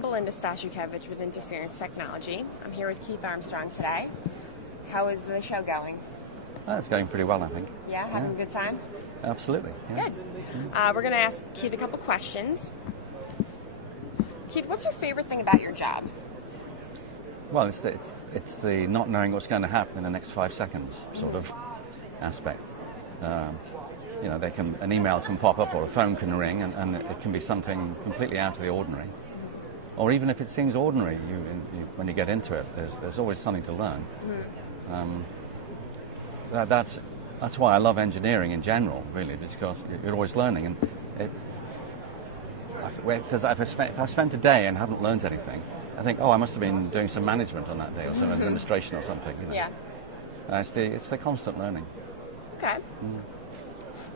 I'm Belinda Stasiukiewicz with Interference Technology. I'm here with Keith Armstrong today. How is the show going? It's going pretty well, I think. Yeah, having a good time? Absolutely. Yeah. Good. We're going to ask Keith a couple questions. Keith, what's your favorite thing about your job? Well, it's the not knowing what's going to happen in the next 5 seconds sort of aspect. You know, an email can pop up or a phone can ring, and it can be something completely out of the ordinary. Or even if it seems ordinary, when you get into it, there's always something to learn. That's why I love engineering in general, really, because you're always learning. And if I spent a day and haven't learned anything, I think, oh, I must have been doing some management on that day or some administration or something. You know? Yeah. It's the constant learning. Okay. Can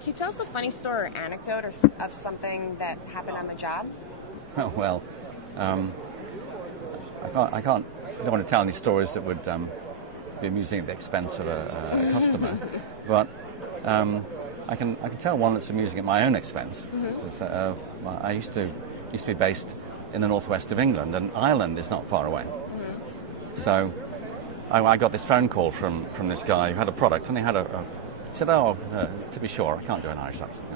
you tell us a funny story or anecdote of something that happened on the job? Oh, well, I don't want to tell any stories that would be amusing at the expense of a customer, but I can tell one that's amusing at my own expense. I used to be based in the northwest of England, and Ireland is not far away. So I got this phone call from this guy who had a product, and he said, to be sure, I can't do an Irish accent.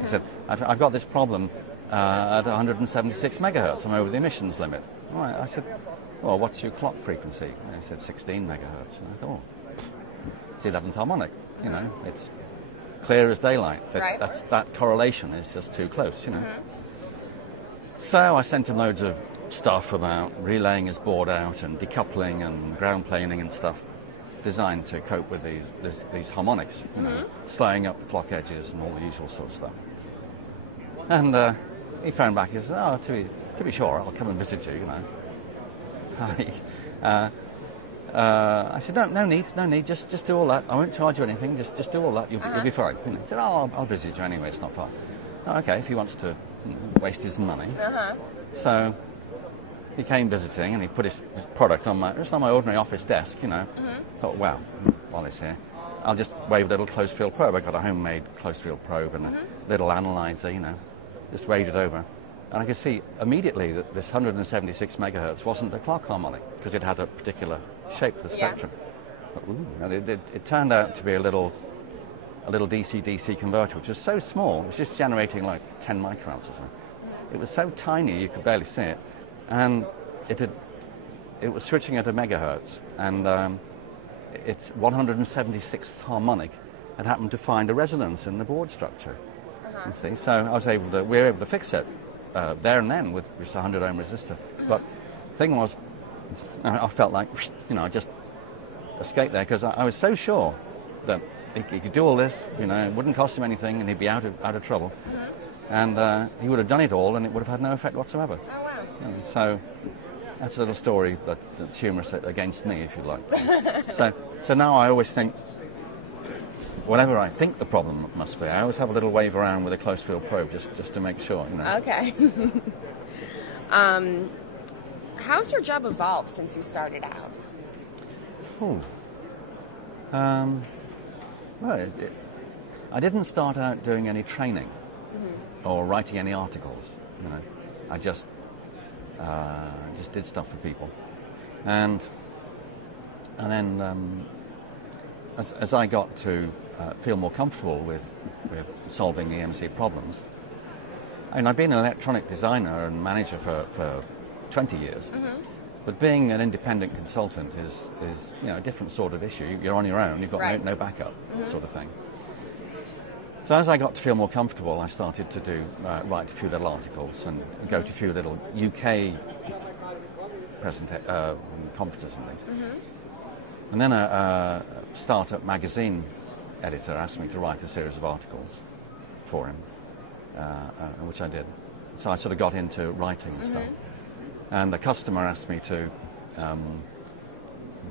He said, I've got this problem at 176 megahertz. I'm over the emissions limit. All right. I said, well, what's your clock frequency? And he said 16 megahertz. And I thought, it's the 11th harmonic. You know, it's clear as daylight. That correlation is just too close, you know. So I sent him loads of stuff about relaying his board out and decoupling and ground planing and stuff, designed to cope with these harmonics, you know, slowing up the clock edges and all the usual sort of stuff. And he phoned back. He said, "Oh, to be sure, I'll come and visit you." You know. I said, "No need. Just do all that. I won't charge you anything. Just do all that. You'll be fine." You know, he said, "Oh, I'll visit you anyway. It's not far." Oh, okay, if he wants to waste his money. So he came visiting, and he put his product on my ordinary office desk, you know. Thought, well, while he's here, I'll just wave a little closed field probe. I got a homemade closed field probe and a little analyzer, you know. Just waved it over, and I could see immediately that this 176 megahertz wasn't a clock harmonic because it had a particular shape to the spectrum. But, and it turned out to be a little DC-DC converter, which was so small, it was just generating like 10 microamps or something. It was so tiny you could barely see it, and it was switching at a megahertz, and its 176th harmonic had happened to find a resonance in the board structure. You see, so we were able to fix it there and then with just a 100 ohm resistor. But the thing was, I felt like, you know, I just escaped there because I was so sure that he could do all this, you know, it wouldn't cost him anything, and he'd be out of trouble. And he would have done it all, and it would have had no effect whatsoever. Oh, wow. And so that's a little story that's humorous against me, if you like. So now I always think, whatever I think the problem must be, I always have a little wave around with a closed field probe just to make sure, you know. Okay. How's your job evolved since you started out? Well, I didn't start out doing any training or writing any articles. You know, I just did stuff for people, and then as I got to feel more comfortable with solving EMC problems. I mean, I've been an electronic designer and manager for 20 years, but being an independent consultant is you know, a different sort of issue. You're on your own, you've got no backup sort of thing. So as I got to feel more comfortable, I started to write a few little articles and go to a few little UK conferences and things. And then a startup magazine editor asked me to write a series of articles for him, which I did. So I sort of got into writing and stuff. And the customer asked me to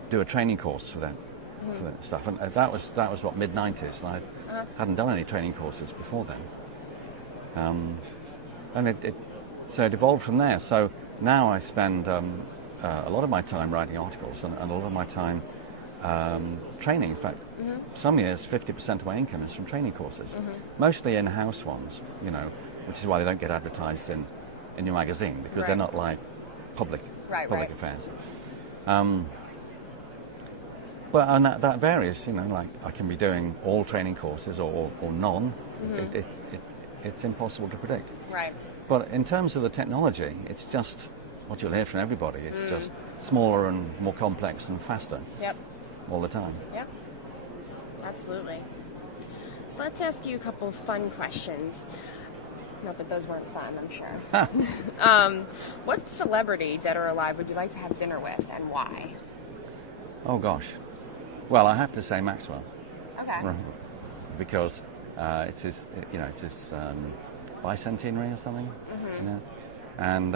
do a training course for that stuff. And that was what, mid-90s, and I hadn't done any training courses before then. And so it evolved from there. So now I spend a lot of my time writing articles and a lot of my time training. In fact, some years 50% of my income is from training courses, mostly in-house ones, you know, which is why they don't get advertised in your magazine, because they're not like public Right. affairs. But and that varies, you know. Like I can be doing all training courses or none. It's impossible to predict. Right. But in terms of the technology, it's just what you'll hear from everybody. It's just smaller and more complex and faster. Yep. All the time. Yep. Absolutely. So let's ask you a couple of fun questions. Not that those weren't fun, I'm sure. What celebrity, dead or alive, would you like to have dinner with, and why? Oh gosh. Well, I have to say Maxwell. Okay. Because it's his bicentenary or something. You know? And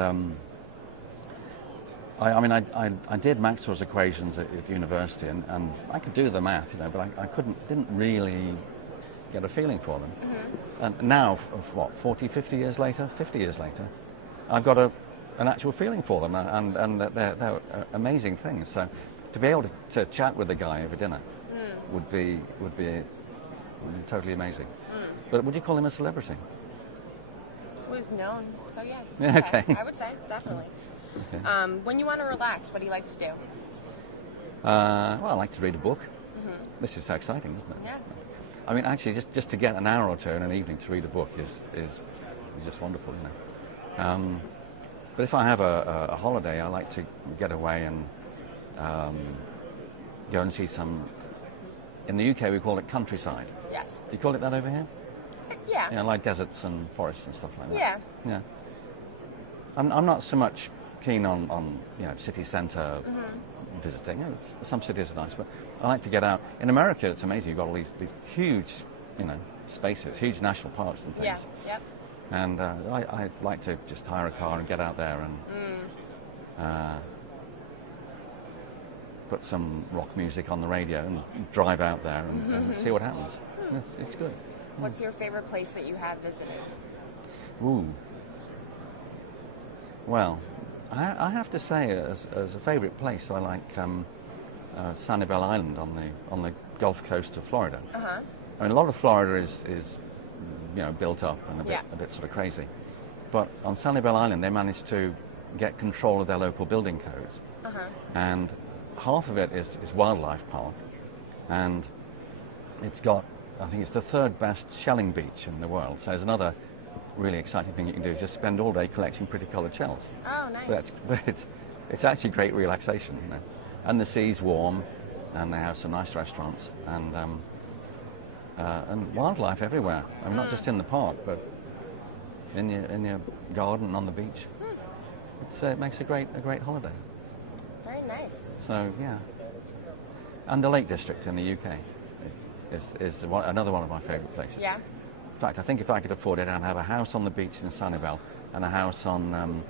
I did Maxwell's equations at university, and I could do the math, you know, but I didn't really get a feeling for them. And now, 50 years later, I've got an actual feeling for them, and they're amazing things. So to be able to chat with the guy over dinner would be totally amazing. But would you call him a celebrity? Who's known, so yeah. Okay. I would say, definitely. Okay. When you want to relax, what do you like to do? Well, I like to read a book. This is so exciting, isn't it? Yeah. I mean, actually, just to get an hour or two in an evening to read a book is just wonderful, you know. But if I have a holiday, I like to get away and go and see some. In the UK, we call it countryside. Yes. Do you call it that over here? Yeah. You know, like deserts and forests and stuff like that. Yeah. Yeah. I'm not so much keen on you know, city centre visiting. You know, some cities are nice, but I like to get out. In America, it's amazing. You've got all these huge, you know, spaces, huge national parks and things. Yeah. Yep. And I like to just hire a car and get out there and put some rock music on the radio and drive out there and see what happens. It's good. What's your favorite place that you have visited? Ooh. Well, I have to say, as a favourite place, I like Sanibel Island on the Gulf Coast of Florida. I mean, a lot of Florida is you know, built up and a bit sort of crazy, but on Sanibel Island they managed to get control of their local building codes, and half of it is wildlife park, and it's got, I think it's the third best shelling beach in the world. So there's another really exciting thing you can do, is just spend all day collecting pretty coloured shells. Oh, nice. But it's actually great relaxation, you know. And the sea's warm, and they have some nice restaurants, and wildlife everywhere. I mean, not just in the park, but in your garden on the beach. It makes a great holiday. Very nice. So yeah. And the Lake District in the UK is another one of my favourite places. Yeah. In fact, I think if I could afford it, I'd have a house on the beach in Sanibel and a house on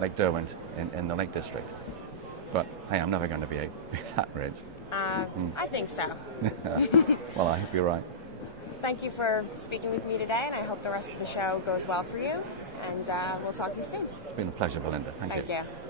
Lake Derwent in the Lake District. But hey, I'm never going to be that rich. I think so. Well, I hope you're right. Thank you for speaking with me today, and I hope the rest of the show goes well for you. And we'll talk to you soon. It's been a pleasure, Belinda. Thank you. Thank you.